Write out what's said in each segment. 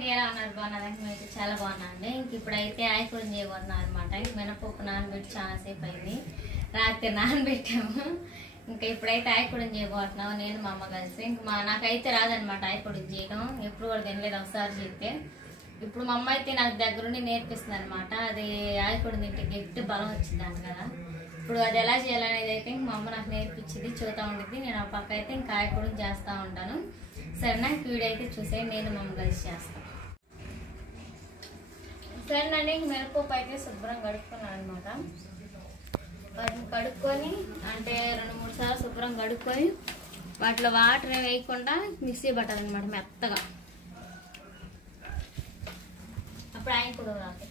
అండి, ఎలా ఉన్నారు? బాగున్నారంటే మేము చాలా బాగున్నాండి. ఇంక ఇప్పుడైతే ఆయికూర చేయబోతున్నాం అనమాట. ఇంక మినపప్పు నానబెట్టి చాలా సేపు అయింది, రాత్రి నానబెట్టాము. ఇంకా ఇప్పుడైతే ఆయికూర చేయబోతున్నాం నేను మా అమ్మ కలిసి. ఇంక నాకైతే రాదనమాట ఆయికూర చేయడం, ఎప్పుడు కూడా తినలేదు, ఒకసారి చేస్తే. ఇప్పుడు మా అమ్మ అయితే నాకు దగ్గరుండి నేర్పిస్తుంది అనమాట. అది ఆయికూర తింటే గట్టి బలం వచ్చింది కదా. ఇప్పుడు అది ఎలా చేయాలనేది అయితే ఇంక మా అమ్మ నాకు నేర్పించింది, చూస్తూ ఉండిద్ది. నేను ఆ పక్క అయితే ఇంకా ఆయికూర చేస్తూ ఉంటాను. సరేనా, వీడియో అయితే చూసేయండి, నేను మా అమ్మ కలిసి చేస్తాను. సరేనండి, ఇంక మినపప్పు అయితే శుభ్రం కడుక్కున్నాను అనమాట. వాటిని కడుక్కొని అంటే 2-3 సార్లు శుభ్రం కడుక్కొని వాటిలో వాటర్ వేయకుండా మిక్సీ పట్టాలన్నమాట మెత్తగా. అప్పుడు ఆయన కూడా రాదు.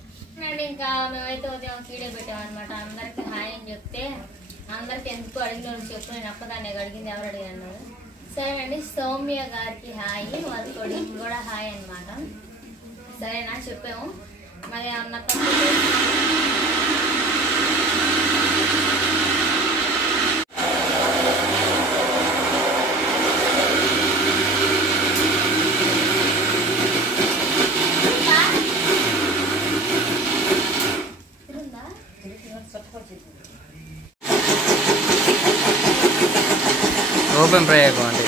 ఇంకా మేమైతే ఉదయం వీడియో పెట్టామన్నమాట. అందరికి హాయ్ అని చెప్తే అందరికి ఎందుకు అడిగిన చెప్పు, నేను ఒక్కదాన్నే అడిగింది, ఎవరు అడిగాను. సరేనండి, సౌమ్య గారికి హాయ్, వాళ్ళ కొడుకు కూడా హాయ్ అనమాట. సరేనా, చెప్పాము. మరి ఏమన్నా ఓపెన్ ప్రయోగం అంటే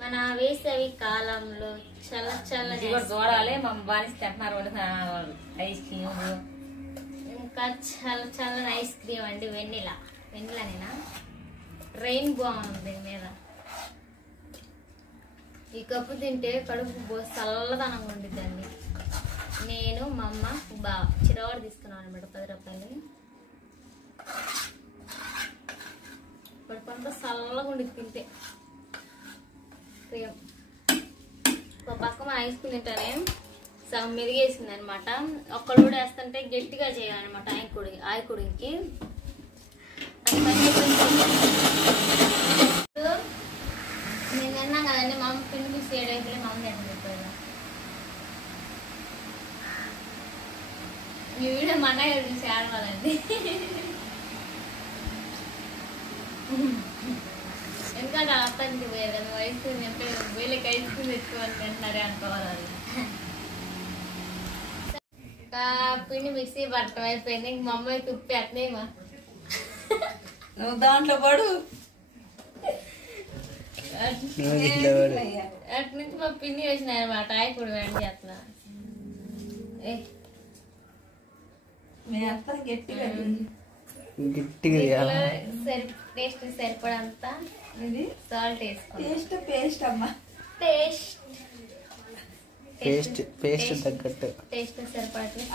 మన వేసవి కాలంలో చల్ల చల్ల చూడాలి. మా బానిస తింటున్నారు ఐస్ క్రీమ్, ఇంకా చల్ల చల్లని ఐస్ క్రీమ్ అండి. వెన్నెలనేనా, రెయిన్బో ఉంది దీని మీద. ఈ కప్పు తింటే కడుపు చల్లదనంగా ఉండిద్దండి. నేను మా అమ్మ బాగా చిరవాడు తీసుకున్నాను అనమాట, 10 రూపాయలు. కడుపంతా చల్లగా ఉండిద్ది తింటే. క్రీమ్ ఒక పక్క మన ఐస్ క్రీమ్ తింటానే సగం మెరిగేసింది అనమాట. ఒక్కడు కూడా వేస్తుంటే గట్టిగా చేయాలన్నమాట ఆయకుడికి. నేను తిన్నాం కదండి, మా అమ్మ పిండి మిక్స్ చేయడానికి మా అమ్మ తింటాను చెప్పారు. ఈ వీడియో మా అన్నయ్య చూసి ఆడవాలండి. ఎందుకంటే అత్తానికి పోయారు కదా, ఐస్ క్రీమ్ అంటే వీళ్ళకి ఐస్ క్రీమ్ తెచ్చుకోవాలి తింటున్నారే అనుకోవాలి. ఇంకా పిండి మిక్సీ పట్టడం అయిపోయింది. ఇంక మా అమ్మాయి తుప్పి అట్నేమా నువ్వు దాంట్లో పడు. అటు నుంచి మా పిండి వేసినాయి అనమాట. ఆయికూడ వేడి చేస్తున్నా. గట్టిగా టేస్ట్ సరిపడంత సాల్ట్ వేసుకో. పేస్ట్ తగ్గట్టు టేస్ట్ సరిపడట్లేదు.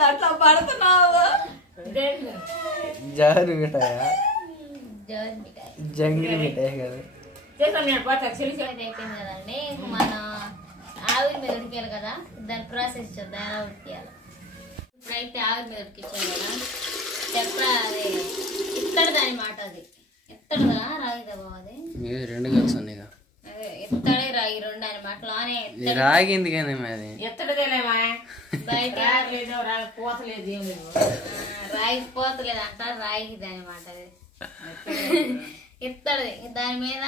దాంట్లో పడుతున్నావు. జారు మిఠాయా, జంగిరి మిఠాయి కదా. అయిపోయింది కదండి. మన ఆవిరి మీద ఉడికేయాలి కదా, దాని ప్రాసెస్ చూద్దాం ఎలా ఉడికేయాలి. ఇప్పుడైతే ఆవిరి మీద ఉడికించాలి కదా. అది ఇత్తడిది అనమాట. అది ఇత్తడిదా రాగిదా బాబు? అది 2 కలిసి ఉన్నాయి కదా. అదే ఇత్తడి రాగి 2 అనమాట. లోనే రాగి ఎందుకని అది ఎత్తడదేలేమా, బయట పోతలేదు, ఏం లేదు. రాగి పోతలేదంట, రాగిది అనమాట. అది ఇత్తడిది. దాని మీద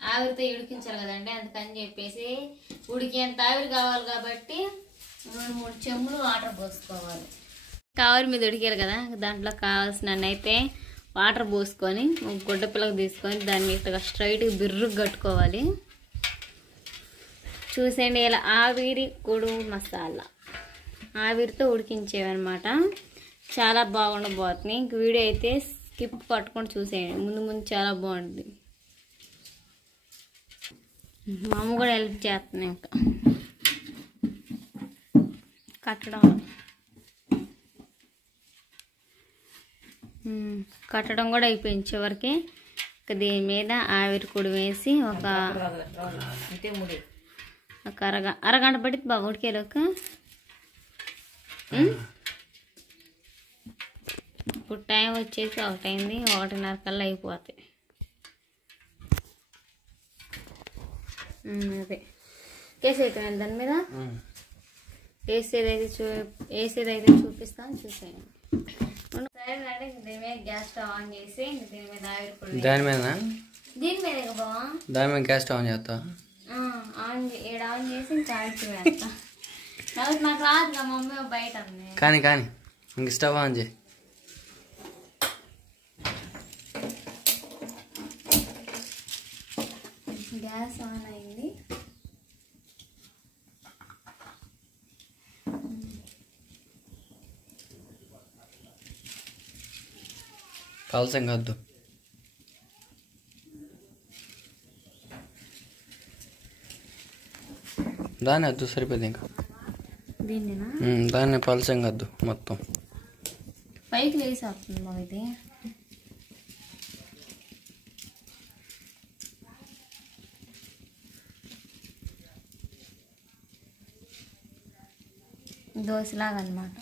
ఆవిరితో ఉడికించాలి కదండి, అందుకని చెప్పేసి ఉడికేంత ఆవిరి కావాలి కాబట్టి 2-3 చెంబులు వాటర్ పోసుకోవాలి. ఆవిరి మీద ఉడికారు కదా, దాంట్లో కావాల్సిన అయితే వాటర్ పోసుకొని గుడ్డ పిల్లకి తీసుకొని దాన్ని ఇట్లా స్ట్రైట్గా బిర్రుగా కట్టుకోవాలి. చూసేయండి, ఇలా ఆవిరి కొడుగు మసాలా ఆవిరితో ఉడికించేవన్నమాట. చాలా బాగుండబోతుంది. ఇంక వీడియో అయితే స్కిప్ పట్టుకొని చూసేయండి, ముందు చాలా బాగుంటుంది. మా అమ్మ కూడా హెల్ప్ చేస్తుంది ఇంకా కట్టడం కూడా అయిపోయింది చివరికి. దీని మీద ఆవిరి కుడి వేసి ఒక అరగంట పడితే బాగా ఉడికేలోక. ఇప్పుడు టైం వచ్చేసి 1 అయింది, 1:30 కల్లా అయిపోతాయి. అదే కేసు అయిపోయింది దాని మీద వేసేదైతే చూపిస్తాను చూసేయండి. సరే దీని మీద గ్యాస్ స్టవ్ ఆన్ చేసి దీని మీద ఆవిరి దాని మీద దీని మీద బావా దాని మీద గ్యాస్ స్టవ్ ఆన్ చేస్తా ఆన్ చేసి ఇంకా ఆవిరి వేస్తా. నాకు రాదుగా మమ్మీ బయట ఉంది. కానీ ఇంక స్టవ్ ఆన్ చేయి. గ్యాస్ ఆన్ అయింది. పలసం కాదు దాన్ని వద్దు సరిపోద్ది ఇంకా దీన్నేనా దాన్ని పలసం కాదు మొత్తం పైకి లేసి వస్తుంది బాబు ఇది. దోశలాగా అన్నమాట.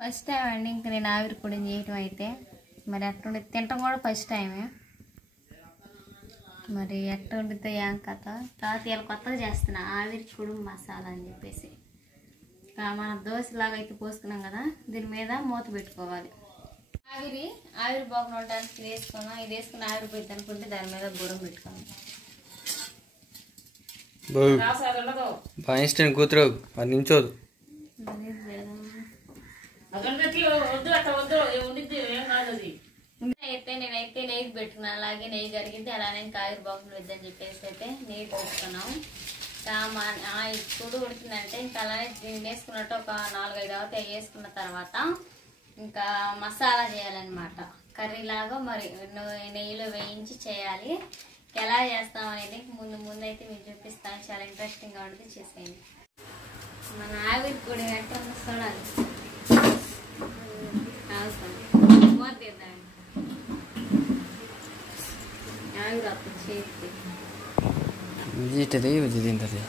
ఫస్ట్ టైం అండి ఇంకా నేను ఆవిరి కూడా చేయటం అయితే మరి ఎట్లా ఉండి తినటం కూడా ఫస్ట్ టైమే. మరి ఎట్లా ఉండితే ఏం కథ తర్వాత ఇలా కొత్తగా చేస్తున్నా ఆవిరి కుడు మసాలా అని చెప్పేసి. మన దోశలాగా అయితే పోసుకున్నాం కదా దీని మీద మూత పెట్టుకోవాలి. ఆవిరి బాగా ఉండడానికి ఇది వేసుకున్నాం. ఇది వేసుకుని ఆవిరి పోయింది అనుకుంటే దాని మీద గురం పెట్టుకోవాలి. ఇన్స్టెంట్ కూతురు అది నించోదు. అయితే నేనైతే నెయ్యి పెట్టుకున్నాను. అలాగే నెయ్యి కరిగింది అలానే ఇంకా ఆవిరి బాగుంది వద్దని చెప్పేసి అయితే నెయ్యి పెట్టుకున్నాం. ఇప్పుడు ఉడికిందంటే ఇంకా అలానే దీన్ని వేసుకున్నట్టు ఒక 4-5 అవుతాయి. వేసుకున్న తర్వాత ఇంకా మసాలా చేయాలన్నమాట. కర్రీలాగా మరి నెయ్యిలో వేయించి చేయాలి. ఎలా చేస్తాం అనేది ముందు అయితే మీకు చూపిస్తాను. చాలా ఇంట్రెస్టింగ్గా ఉంటుంది, చేసేయండి. మన ఆవిరి కూడా ఎట్లా చూడాలి. ఆవిరి అప్పుడు చేసి విజిటది విజి తింటది.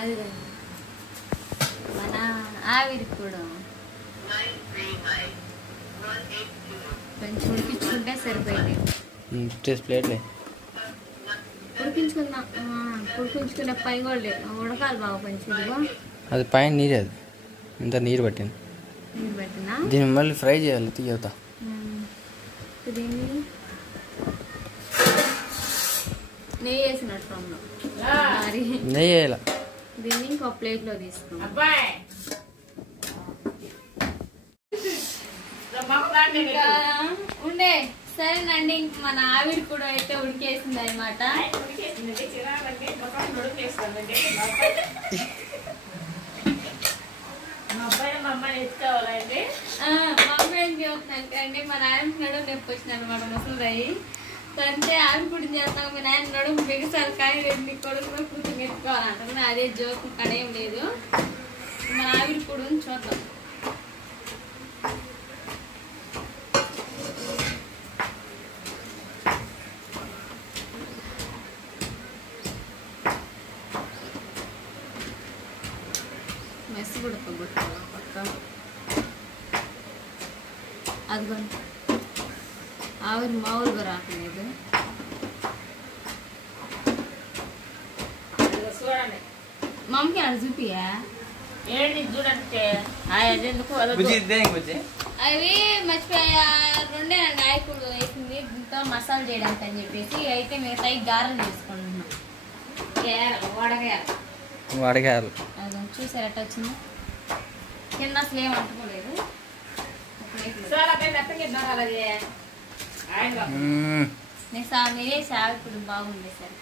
అది మన ఆవిరి కూడా కొంచెం ఉడికించుకుంటే సరిపోయింది. ప్లేట్లే ఉడికించుకున్న పై కూడా ఉడకాలి బాగా కొంచెం. అది పైన నీరు, అది ఇంత నీరు పట్టింది. నీరు పెట్టినా దీన్ని మళ్ళీ ఫ్రై చేయాలి. తీయవుతా దీన్ని నెయ్యి వేసినట్టు నెయ్యి వేయాల. దీన్ని ఇంకో ప్లేట్లో తీసుకున్నాం. ఉండే సరేనండి. ఇంక మన ఆవిరి కూడా అయితే ఉడికేసింది అనమాట. మమ్మీ ఏం చెబుతున్నానంటే మా నాయన నడుము నొప్పి వచ్చింది అనమాట. ముసలిదాయి అంటే ఆవిరి కూడా చేస్తాం. మీ నాయన నడుము బిగసాలి కానీ 2 కొడుకులు కూతురు ఎత్తుకోవాలంటే అదే జోకు కడేం లేదు. మన ఆవిరి కూడా చూద్దాం. మెస్సి కూడా పక్క అదిగోండి ఆవిరి మామూలుగా రావట్లేదు. మమ్మకి ఆడ చూపియా చూడంటే అవి మర్చిపోయా. 2 ఆయికుడు వేసింది దీంతో మసాలా చేయడానికి అని చెప్పేసి. అయితే మిగతా గారెలు చేసుకుంటున్నాం. వడగారు అది చూసారు ఎట్ట వచ్చింది. కింద అసలు ఏం అంటుకోలేదు. మీరే సావికుడు బాగుంది సార్.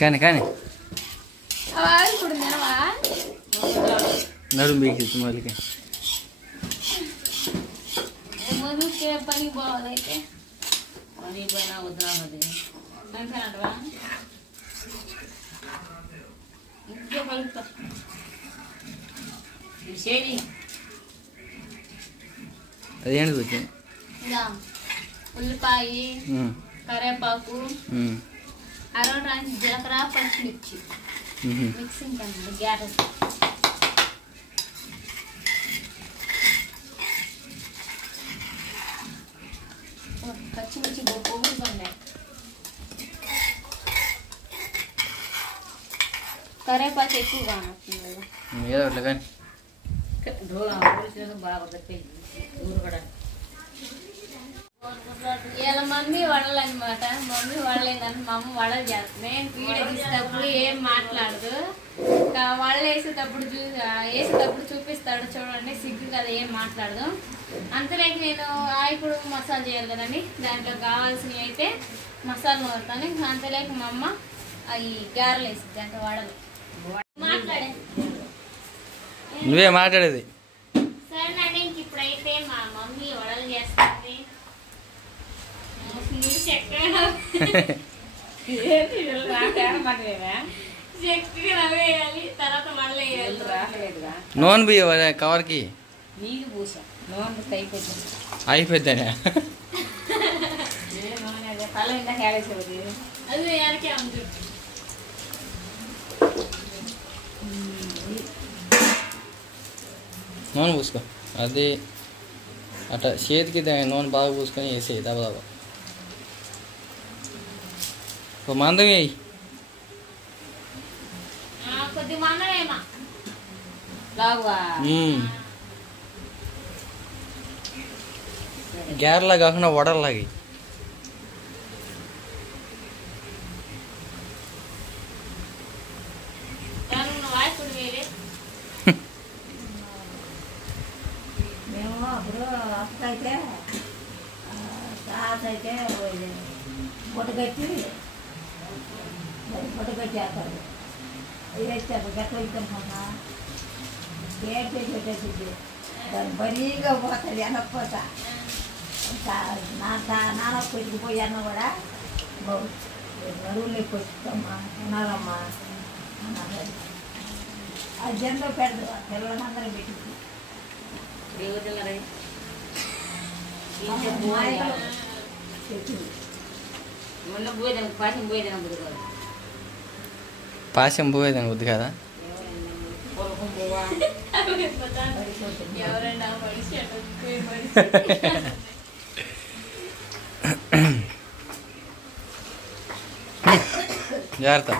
కానీ ఇప్పుడు తినవా నడుము బీకి మళ్ళీ మధుకే పని బాగుంది. అయితే పని పైన వద్దా అంతేనంటవా ఇంకే పలుకుతా అదేంటి వచ్చి ఉల్లిపాయ, కరివేపాకు, అరవడానికి జీలకర్ర, పచ్చిమిర్చి మిక్సింగ్ అన్నమాట. గ్యారెల్ పచ్చిమిర్చి పొగులుగా ఉన్నాయి. కరివేపాకు ఎక్కువగా ఉంటుంది. ఇలా మమ్మీ వడలన్నమాట. మమ్మీ వడలేదని మా అమ్మ వడలు చేస్తుంది. నేను వీడియో తీసేటప్పుడు ఏం మాట్లాడదు. వడలు వేసేటప్పుడు చూపిస్తాడు చూడండి, సిగ్గు కదా, ఏం మాట్లాడదు. అంతలేక నేను ఆయికుడు మసాలా చేయాలి కదండి, దాంట్లో కావాల్సినవి అయితే మసాలా నూరుతాను. అంతలేక మా అమ్మ అవి గారెలు వేస్తుంది అంటే వడలు. మాట్లాడే నువ్వే మాట్లాడేది. సరేనండి, ఇంక ఇప్పుడైతే మా మమ్మీ వడలు చేస్తుంది. చక్కగా వేయాలి, తర్వాత మళ్ళీ నూనె బియ్య కవర్కి నీళ్ళు పూసా నూనె అయిపోద్దానే. తల ఇందాక ఏడేసేది అది వేయాలికే ఉంది. నూనె పూసుకో, అది అట్లా చేతికి నూనె బాగా పూసుకొని వేసేయి దబదబా. మందం వేయి, కొద్దిగా మందమేమా లావుగా గారెలా కాకుండా వడల్లాగి. వాయికుడు వేరే. మేము అప్పుడు అక్కడైతే తాత అయితే పొట్టగట్టి వేస్తారు. ఇది వచ్చారు గట్ల ఇస్తామన్నా ఏడ్ చేసి పెట్టేసింది. దాన్ని బరీగా పోతుంది అనకపోతా. నాన్న పెట్టుకుపోయి అన్న కూడా నడువులు ఎక్కువమ్మా తినాలమ్మా అన్నారు. ఆ జన్లో పెడదు పిల్లలందరూ పెట్టింది. పాశం పోయేదాన్ని వద్దు కదా. ఎవరైనా జాగ్రత్త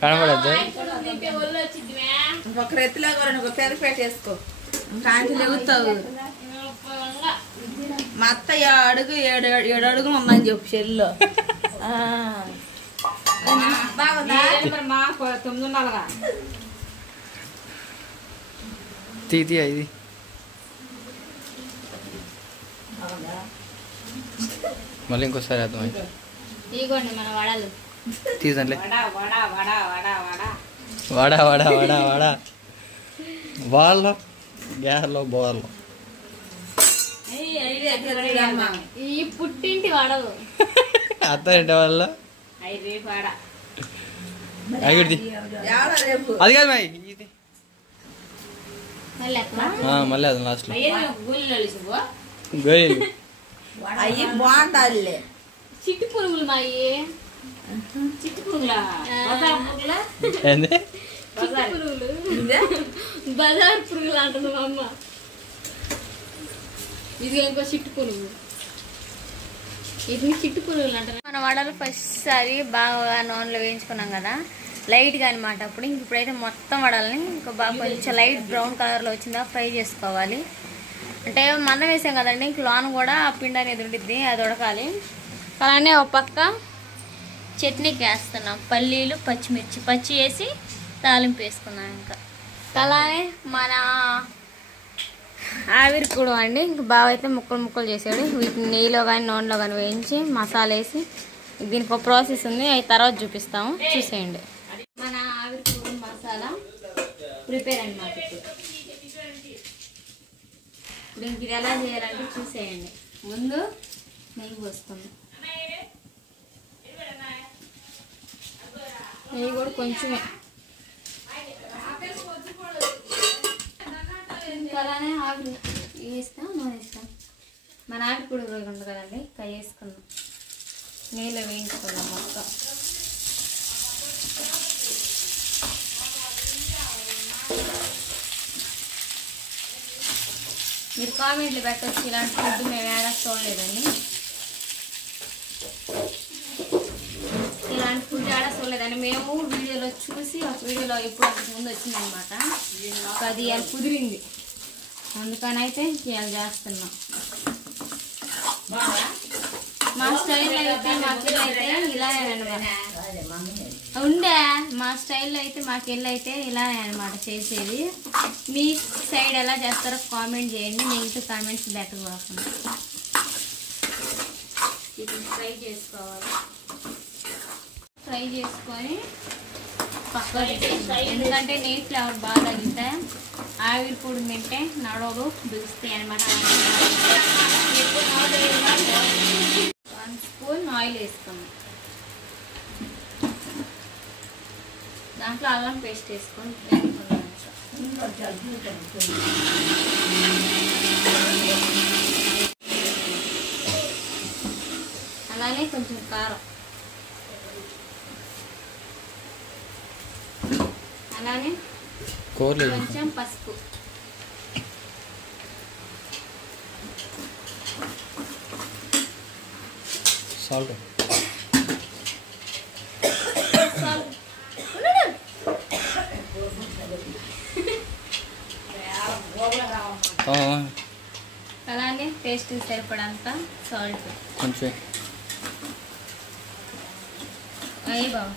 కనబడద్దు. ఒక రెత్తిలాగా ఒక పెద్ద పెట్టేసుకో, కాంచి ఎగుతావు. మా అత్త అడుగు ఏడు అడుగులు ఉందని చెప్పు చెల్లిలో. మా 9:30గా తీ ఇది మళ్ళీ ఇంకోసారి అర్థం. ఇదిగోండి మన వడలు. తీసండి వడా వడా వడా వడా వడా వడా వడా వడా వడా వాళ్ళు గ్యాస్లో బోర్లు. ఈ పుట్టింటి వడలు అత్తారింటి వాళ్ళు రేపు అది కాదు మై ఇది మళ్ళీ ఎక్కడ మళ్ళీ అది లాస్ట్లో గోయలు అయ్యి బాగుండాలి. చిట్టి పురుగులు మా చిట్టు పురుగులా ఏంది చిట్టి పురుగులు బజార్ పురుగులు అంటుంది మా అమ్మ. ఇది ఇంకో చిట్టు పురుగు, ఇది చిట్టు పురుగులు అంటారు. మన వడలు ఫస్ట్ సారి బాగా నూనెలో వేయించుకున్నాం కదా, లైట్గా అనమాట. అప్పుడు ఇప్పుడైతే మొత్తం వడల్ని ఇంకా బాగా కొంచెం లైట్ బ్రౌన్ కలర్లో వచ్చిందా ఫ్రై చేసుకోవాలి. అంటే మనం వేసాం కదండి, ఇంక లోన కూడా ఆ పిండి అనేది ఉండిద్ది, అది ఉడకాలి. అలానే ఒక పక్క చట్నీకి వేస్తున్నాం, పల్లీలు పచ్చిమిర్చి పచ్చి వేసి తాలింపు వేసుకున్నాం. ఇంకా అలానే మన ఆవిరి కూడా అండి, ఇంక బాగా అయితే ముక్కలు ముక్కలు చేసాడు. వీటిని నెయ్యిలో కానీ నూనెలో కానీ వేయించి మసాలా వేసి, దీనికి ఒక ప్రాసెస్ ఉంది, అవి తర్వాత చూపిస్తాము, చూసేయండి. మన ఆవిరి కూడా మసాలా ప్రిపేర్ అనమాట. ఇప్పుడు ఇంక ఇది ఎలా చేయాలంటే చూసేయండి. ముందు నెయ్యి పోస్తుంది, నెయ్యి కూడా కొంచెమే. అలానే ఆవిరి ఈ వేస్తాం నూనె వేస్తాం. మన ఆవిరిపూడి రోజు ఉంది కదండి, కై వేసుకుందాం. నీళ్ళు వేయించుకుందాం మొత్తం. మీరు కామెంట్లు పెట్టవచ్చు, ఇలాంటి ఫుడ్ మేము ఏడా చూడలేదని. ఇలాంటి ఫుడ్ ఏడా చూడలేదని మేము వీడియోలో చూసి, ఒక వీడియోలో ఎప్పుడు ముందు వచ్చిందనమాట. అది అది కుదిరింది, అందుకని అయితే ఇవాళ చేస్తున్నాం. మా స్టైల్లో అయితే మాకెళ్ళైతే ఇలానే అనమాట ఉండే. మా స్టైల్లో అయితే మాకెళ్ళైతే ఇలానే అనమాట చేసేది. మీ సైడ్ ఎలా చేస్తారో కామెంట్ చేయండి. నెగిటివ్ కామెంట్స్ పెట్టకపోకుండా. ఇది ఫ్రై చేసుకోవాలి. ఫ్రై చేసుకొని పక్కన పెట్టేసుకోవాలి. ఎందుకంటే నెయ్యి ఫ్లేవర్ బాగా తగ్గితే ఆవిరిపూడి తింటే నడవలు బిగుస్తాయి అనమాట. 1 స్పూన్ ఆయిల్ వేసుకున్నాం. దాంట్లో అల్లం పేస్ట్ వేసుకొని వేసుకున్నాం. అలానే కొంచెం కారం, అలానే కొంచెం పసుపు, సాల్ట్, అలానే టేస్ట్ సరిపడంత సాల్ట్ కొంచెం అయ్యి బాబు.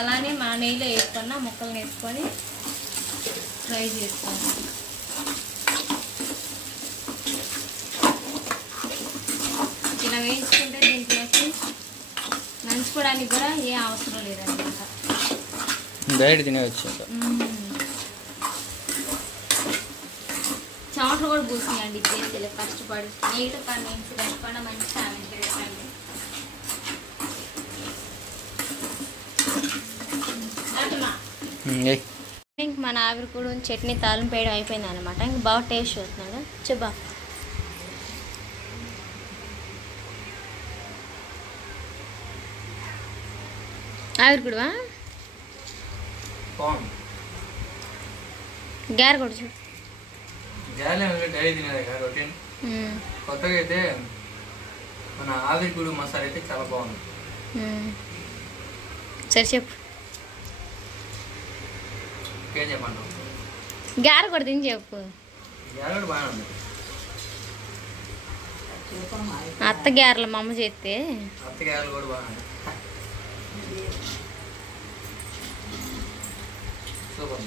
అలానే మా నెయ్యిలో వేసుకున్న ముక్కలు వేసుకొని ఫ్రై చేసుకోవాలి. ఇలా వేయించుకుంటే దీంట్లోకి నంచుకోవడానికి కూడా ఏం అవసరం లేదన్నమాట. డైరెక్ట్ తినేవచ్చు. చెమటలు కూడా పూసినాయండి చేతులు కష్టపడి. నీళ్ళు కన్వీన్స్ పెట్టకుండా మంచి టాలెంట్ పెట్టండి. ఇంక మన ఆవిరిపూడి చట్నీ తాలింపు వేయడం అయిపోయింది అనమాట. ఇంక బాగా టేస్ట్ వస్తున్నాడు. చెప్పా ఆవిరిపూడివా గారె కూడా చూడు. డైరీ తినేదే రొటీన్. కొత్తగా అయితే మన ఆవిరిపూడి మసాలా అయితే చాలా బాగుంది. సరే చెప్పు. ఏం చెప్పంటావు? గారె కూడా తిని చెప్పు. గారె కూడా బాగానే ఉంది. అత్త గారెలు మా అమ్మ చేస్తే అత్త గారెలు కూడా బాగున్నాయి. సూపర్.